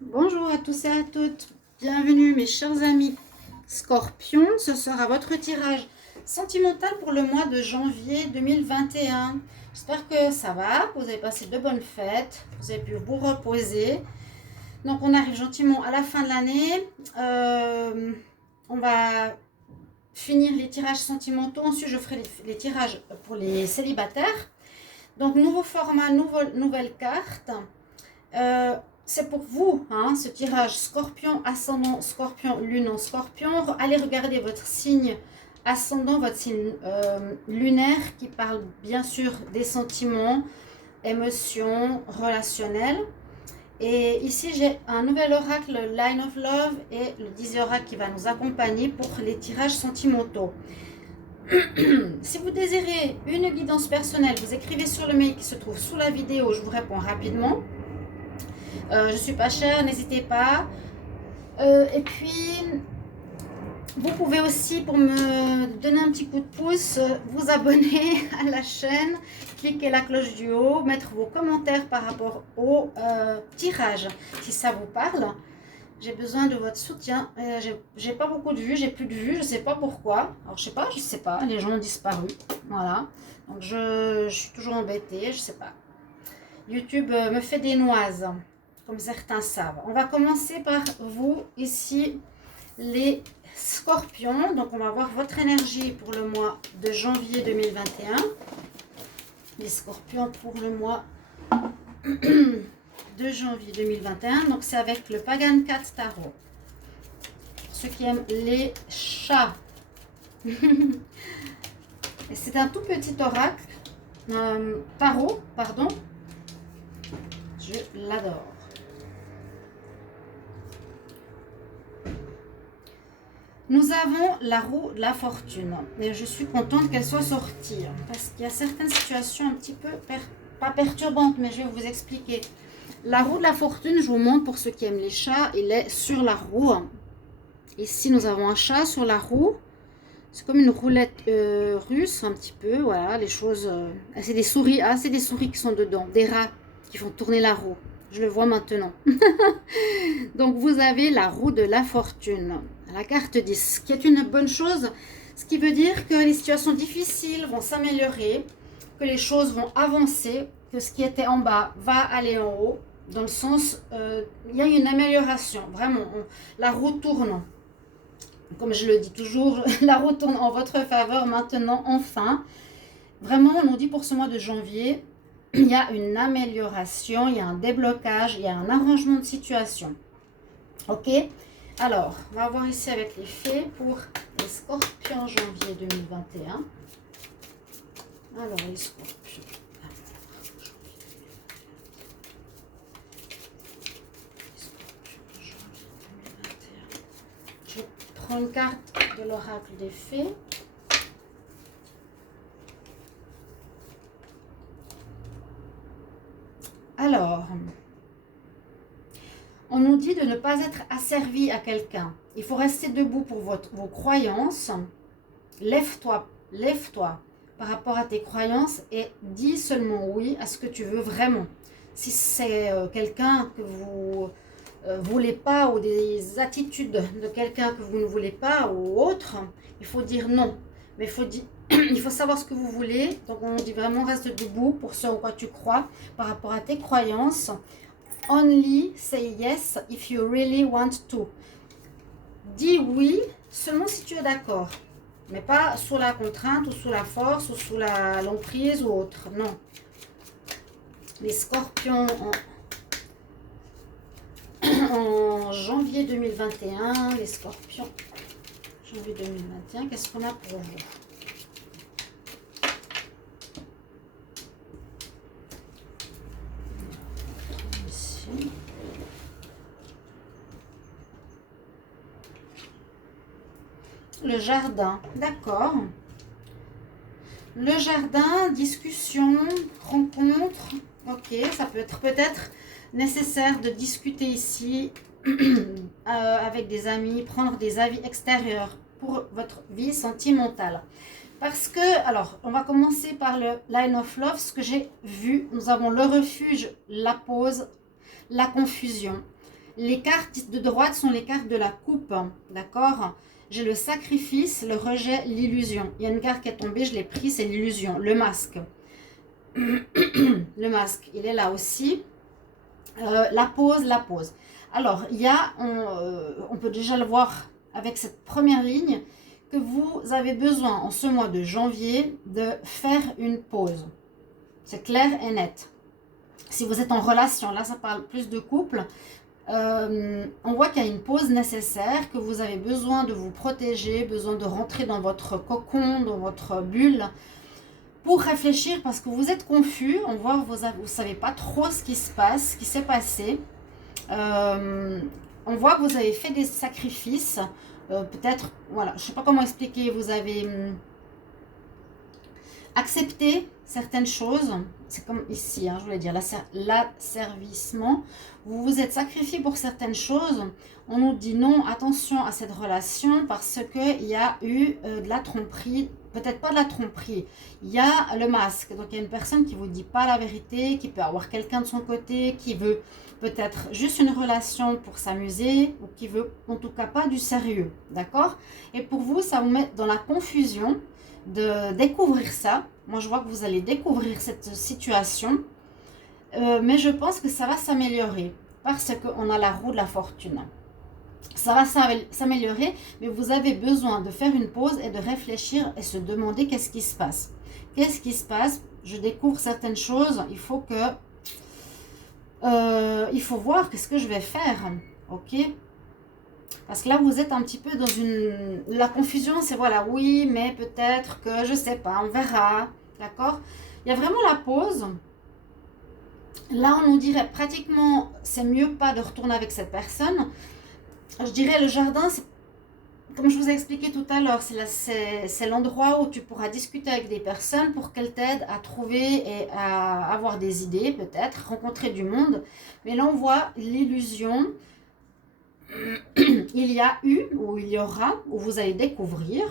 Bonjour à tous et à toutes, bienvenue mes chers amis Scorpion. Ce sera votre tirage sentimental pour le mois de janvier 2021. J'espère que ça va, que vous avez passé de bonnes fêtes, vous avez pu vous reposer. Donc on arrive gentiment à la fin de l'année. On va finir les tirages sentimentaux, ensuite je ferai les tirages pour les célibataires. Donc nouveau format, nouvelle carte. C'est pour vous, hein, ce tirage Scorpion, ascendant Scorpion, lune en Scorpion. Allez regarder votre signe ascendant, votre signe lunaire qui parle bien sûr des sentiments, émotions, relationnels. Et ici, j'ai un nouvel oracle, le Line of Love, et le 10 oracle qui va nous accompagner pour les tirages sentimentaux. Si vous désirez une guidance personnelle, vous écrivez sur le mail qui se trouve sous la vidéo, je vous réponds rapidement. Je suis pas chère, n'hésitez pas. Et puis, vous pouvez aussi, pour me donner un petit coup de pouce, vous abonner à la chaîne, cliquer la cloche du haut, mettre vos commentaires par rapport au tirage, si ça vous parle. J'ai besoin de votre soutien. J'ai pas beaucoup de vues, j'ai plus de vues, je sais pas pourquoi. Alors je sais pas, les gens ont disparu. Voilà. Donc je suis toujours embêtée, je sais pas. YouTube me fait des noises, comme certains savent. On va commencer par vous ici, les Scorpions. Donc on va voir votre énergie pour le mois de janvier 2021. Les Scorpions pour le mois de janvier 2021. Donc c'est avec le Pagan Cat Tarot. Pour ceux qui aiment les chats. C'est un tout petit oracle. Tarot, pardon. Je l'adore. Nous avons la roue de la fortune. Et je suis contente qu'elle soit sortie. Parce qu'il y a certaines situations un petit peu, pas perturbantes, mais je vais vous expliquer. La roue de la fortune, je vous montre pour ceux qui aiment les chats, il est sur la roue. Ici, nous avons un chat sur la roue. C'est comme une roulette russe, un petit peu. Voilà, les choses... c'est des souris. Ah, c'est des souris qui sont dedans. Des rats qui font tourner la roue. Je le vois maintenant. Donc, vous avez la roue de la fortune. La carte 10, qui est une bonne chose. Ce qui veut dire que les situations difficiles vont s'améliorer, que les choses vont avancer, que ce qui était en bas va aller en haut. Dans le sens, il y a une amélioration. Vraiment, la roue tourne. Comme je le dis toujours, la roue tourne en votre faveur maintenant, enfin. Vraiment, on nous dit pour ce mois de janvier, il y a une amélioration, il y a un déblocage, il y a un arrangement de situation. Ok? Alors, on va voir ici avec les fées pour les Scorpions janvier 2021. Alors, les Scorpions. Je prends une carte de l'oracle des fées. Alors, on nous dit de ne pas être asservi à quelqu'un. Il faut rester debout pour vos croyances. Lève-toi, lève-toi par rapport à tes croyances et dis seulement oui à ce que tu veux vraiment. Si c'est quelqu'un que vous voulez pas ou des attitudes de quelqu'un que vous ne voulez pas ou autre, il faut dire non. Mais il faut savoir ce que vous voulez. Donc on dit vraiment reste debout pour ce en quoi tu crois par rapport à tes croyances. Only say yes if you really want to. Dis oui seulement si tu es d'accord. Mais pas sous la contrainte ou sous la force ou sous l'emprise ou autre. Non. Les Scorpions en janvier 2021. Les Scorpions janvier 2021. Qu'est-ce qu'on a pour vous? Ici. Le jardin, d'accord. Le jardin, discussion, rencontre. Ok, ça peut être peut-être nécessaire de discuter ici avec des amis, prendre des avis extérieurs pour votre vie sentimentale. Parce que, alors, on va commencer par le Line of Love, ce que j'ai vu. Nous avons le refuge, la pause, la confusion. Les cartes de droite sont les cartes de la coupe, d'accord? J'ai le sacrifice, le rejet, l'illusion. Il y a une carte qui est tombée, je l'ai prise, c'est l'illusion, le masque. Le masque, il est là aussi. La pause, la pause. Alors, il y a, on peut déjà le voir avec cette première ligne, que vous avez besoin en ce mois de janvier de faire une pause. C'est clair et net. Si vous êtes en relation, là ça parle plus de couple, on voit qu'il y a une pause nécessaire, que vous avez besoin de vous protéger, besoin de rentrer dans votre cocon, dans votre bulle, pour réfléchir parce que vous êtes confus. On voit que vous ne savez pas trop ce qui se passe, ce qui s'est passé. On voit que vous avez fait des sacrifices. Peut-être, voilà, je ne sais pas comment expliquer, vous avez accepté certaines choses. C'est comme ici, hein, je voulais dire, l'asservissement. Vous vous êtes sacrifié pour certaines choses. On nous dit non, attention à cette relation parce qu'il y a eu de la tromperie. Peut-être pas de la tromperie. Il y a le masque. Donc, il y a une personne qui ne vous dit pas la vérité, qui peut avoir quelqu'un de son côté, qui veut peut-être juste une relation pour s'amuser ou qui veut en tout cas pas du sérieux. D'accord? Et pour vous, ça vous met dans la confusion de découvrir ça. Moi, je vois que vous allez découvrir cette situation. Mais je pense que ça va s'améliorer parce qu'on a la roue de la fortune. Ça va s'améliorer, mais vous avez besoin de faire une pause et de réfléchir et se demander qu'est-ce qui se passe. Qu'est-ce qui se passe? Je découvre certaines choses, il faut voir qu'est-ce que je vais faire, ok? Parce que là, vous êtes un petit peu dans la confusion, c'est voilà, oui, mais peut-être que, je sais pas, on verra, d'accord? Il y a vraiment la pause. Là, on nous dirait pratiquement, c'est mieux pas de retourner avec cette personne. Je dirais le jardin, c'est comme je vous ai expliqué tout à l'heure, c'est l'endroit où tu pourras discuter avec des personnes pour qu'elles t'aident à trouver et à avoir des idées, peut-être, rencontrer du monde. Mais là, on voit l'illusion. Il y a eu, ou il y aura, où vous allez découvrir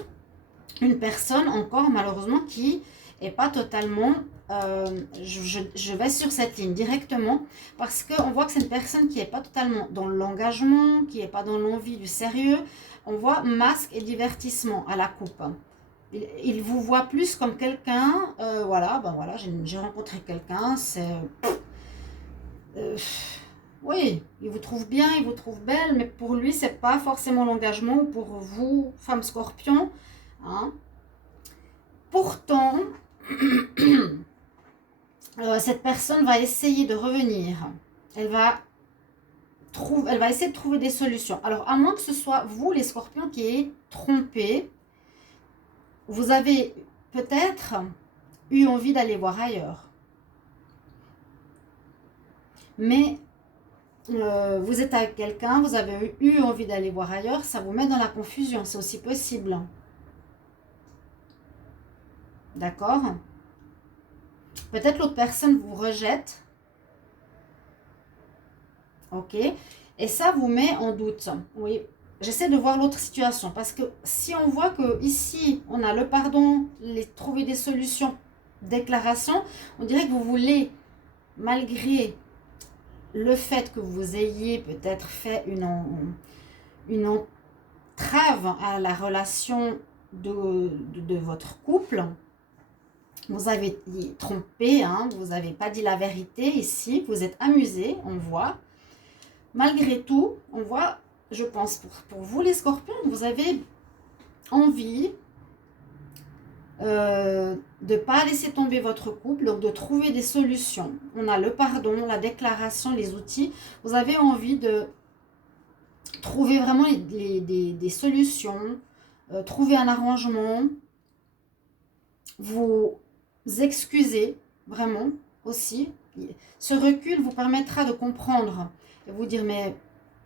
une personne encore, malheureusement, qui n'est pas totalement... je vais sur cette ligne directement parce qu'on voit que c'est une personne qui n'est pas totalement dans l'engagement, qui n'est pas dans l'envie du sérieux. On voit masque et divertissement à la coupe. Il vous voit plus comme quelqu'un, voilà, ben voilà, j'ai rencontré quelqu'un, c'est... oui, il vous trouve bien, il vous trouve belle, mais pour lui, c'est pas forcément l'engagement, pour vous, femme scorpion. Hein. Pourtant, cette personne va essayer de revenir. Elle va essayer de trouver des solutions. Alors, à moins que ce soit vous, les scorpions, qui ayez trompé, vous avez peut-être eu envie d'aller voir ailleurs. Mais vous êtes avec quelqu'un, vous avez eu envie d'aller voir ailleurs, ça vous met dans la confusion, c'est aussi possible. D'accord? Peut-être l'autre personne vous rejette. Ok? Et ça vous met en doute. Oui, j'essaie de voir l'autre situation. Parce que si on voit que ici, on a le pardon, trouver des solutions, déclaration, on dirait que vous voulez, malgré le fait que vous ayez peut-être fait une entrave à la relation de votre couple, vous avez trompé, hein, vous n'avez pas dit la vérité ici, vous êtes amusé, on voit. Malgré tout, on voit, je pense, pour vous les scorpions, vous avez envie de ne pas laisser tomber votre couple, donc de trouver des solutions. On a le pardon, la déclaration, les outils. Vous avez envie de trouver vraiment des solutions, trouver un arrangement, vous excuser vraiment aussi. Ce recul vous permettra de comprendre et vous dire, mais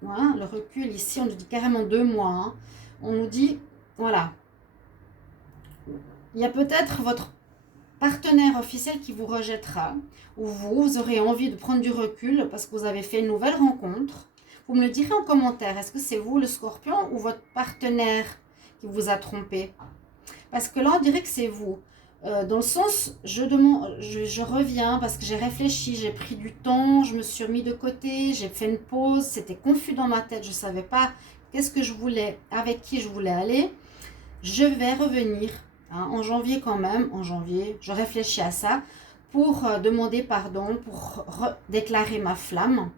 hein, le recul ici, on nous dit carrément 2 mois. Hein. On nous dit, voilà, il y a peut-être votre partenaire officiel qui vous rejettera, ou vous aurez envie de prendre du recul parce que vous avez fait une nouvelle rencontre. Vous me le direz en commentaire, est-ce que c'est vous le scorpion ou votre partenaire qui vous a trompé? Parce que là, on dirait que c'est vous. Dans le sens, je reviens parce que j'ai réfléchi, j'ai pris du temps, je me suis remis de côté, j'ai fait une pause, c'était confus dans ma tête, je ne savais pas qu'est-ce que je voulais, avec qui je voulais aller. Je vais revenir hein, en janvier quand même, en janvier, je réfléchis à ça pour demander pardon, pour déclarer ma flamme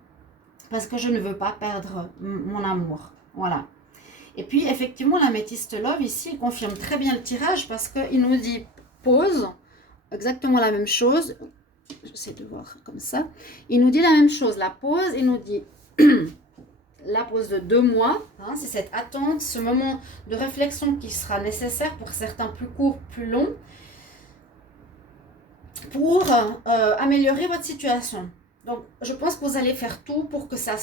parce que je ne veux pas perdre mon amour. Voilà. Et puis effectivement, l'améthyste love ici il confirme très bien le tirage parce qu'il nous dit pause, exactement la même chose. J'essaie de voir comme ça. Il nous dit la même chose. La pause, il nous dit la pause de 2 mois. Hein, c'est cette attente, ce moment de réflexion qui sera nécessaire pour certains plus courts, plus longs, pour améliorer votre situation. Donc, je pense que vous allez faire tout pour que ça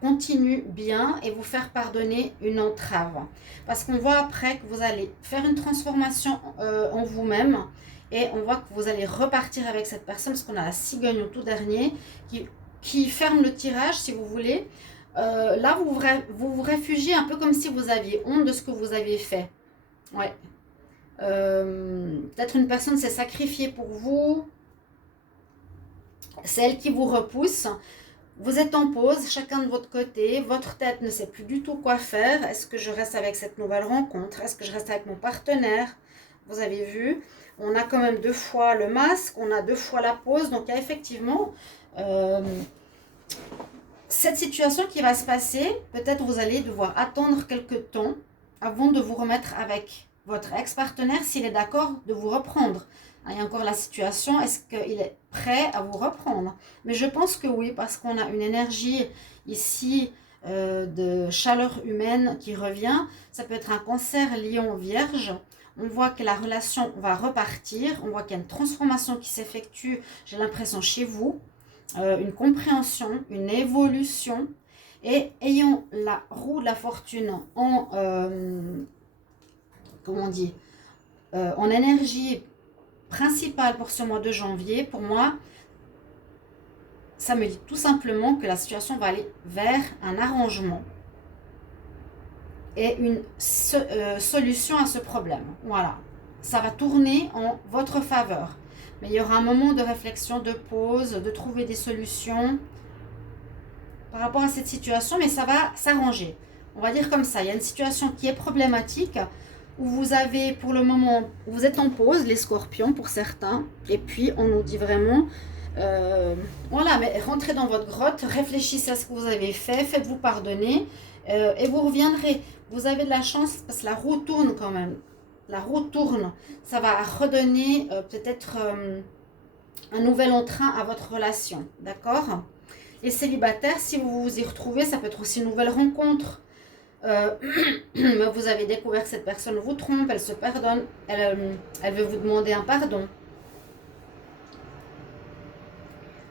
continue bien et vous faire pardonner une entrave. Parce qu'on voit après que vous allez faire une transformation en vous-même et on voit que vous allez repartir avec cette personne parce qu'on a la cigogne au tout dernier qui ferme le tirage si vous voulez. Là, vous vous réfugiez un peu comme si vous aviez honte de ce que vous aviez fait. Ouais. Peut-être une personne s'est sacrifiée pour vous. C'est elle qui vous repousse. Vous êtes en pause, chacun de votre côté. Votre tête ne sait plus du tout quoi faire. Est-ce que je reste avec cette nouvelle rencontre? Est-ce que je reste avec mon partenaire? Vous avez vu, on a quand même 2 fois le masque, on a 2 fois la pause. Donc il y a effectivement cette situation qui va se passer. Peut-être vous allez devoir attendre quelques temps avant de vous remettre avec votre ex-partenaire s'il est d'accord de vous reprendre. Il y a encore la situation, est-ce qu'il est prêt à vous reprendre? Mais je pense que oui, parce qu'on a une énergie ici de chaleur humaine qui revient. Ça peut être un cancer lion vierge. On voit que la relation va repartir. On voit qu'il y a une transformation qui s'effectue, j'ai l'impression, chez vous. Une compréhension, une évolution. Et ayant la roue de la fortune en, comment on dit, en énergie principale pour ce mois de janvier, pour moi, ça me dit tout simplement que la situation va aller vers un arrangement et une solution à ce problème. Voilà, ça va tourner en votre faveur. Mais il y aura un moment de réflexion, de pause, de trouver des solutions par rapport à cette situation, mais ça va s'arranger. On va dire comme ça, il y a une situation qui est problématique, où vous avez pour le moment, vous êtes en pause, les scorpions pour certains, et puis on nous dit vraiment, voilà, mais rentrez dans votre grotte, réfléchissez à ce que vous avez fait, faites-vous pardonner, et vous reviendrez. Vous avez de la chance, parce que la roue tourne quand même, la roue tourne, ça va redonner peut-être un nouvel entrain à votre relation, d'accord? Les célibataires, si vous vous y retrouvez, ça peut être aussi une nouvelle rencontre. Vous avez découvert que cette personne vous trompe, elle se pardonne, elle veut vous demander un pardon.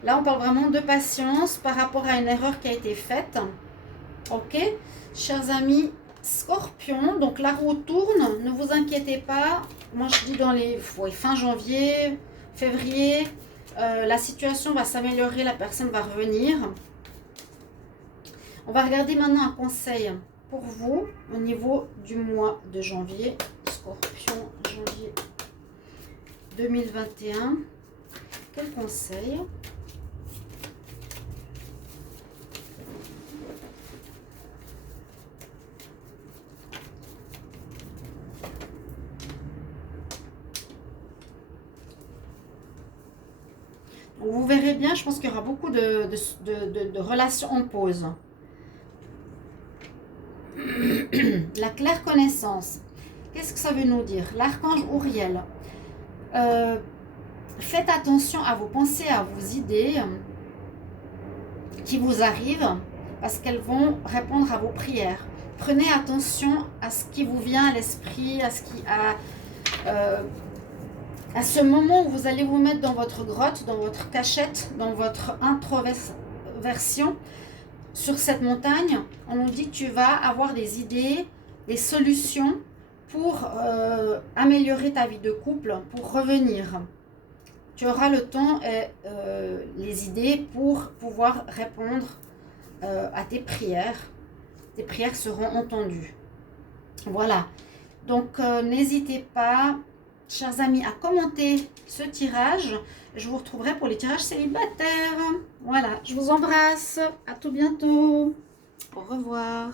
Là, on parle vraiment de patience par rapport à une erreur qui a été faite. Ok, chers amis Scorpion, donc la roue tourne, ne vous inquiétez pas. Moi, je dis dans les fin janvier, février, la situation va s'améliorer, la personne va revenir. On va regarder maintenant un conseil pour vous au niveau du mois de janvier. Scorpion, janvier 2021. Quel conseil? Vous verrez bien, je pense qu'il y aura beaucoup de relations en pause. La claire connaissance. Qu'est-ce que ça veut nous dire? L'archange Uriel. Faites attention à vos pensées, à vos idées qui vous arrivent parce qu'elles vont répondre à vos prières. Prenez attention à ce qui vous vient à l'esprit, à ce moment où vous allez vous mettre dans votre grotte, dans votre cachette, dans votre introversion. Sur cette montagne, on nous dit que tu vas avoir des idées, des solutions pour améliorer ta vie de couple, pour revenir. Tu auras le temps et les idées pour pouvoir répondre à tes prières. Tes prières seront entendues. Voilà. Donc, n'hésitez pas chers amis, à commenter ce tirage. Je vous retrouverai pour les tirages célibataires. Voilà, je vous embrasse. À tout bientôt. Au revoir.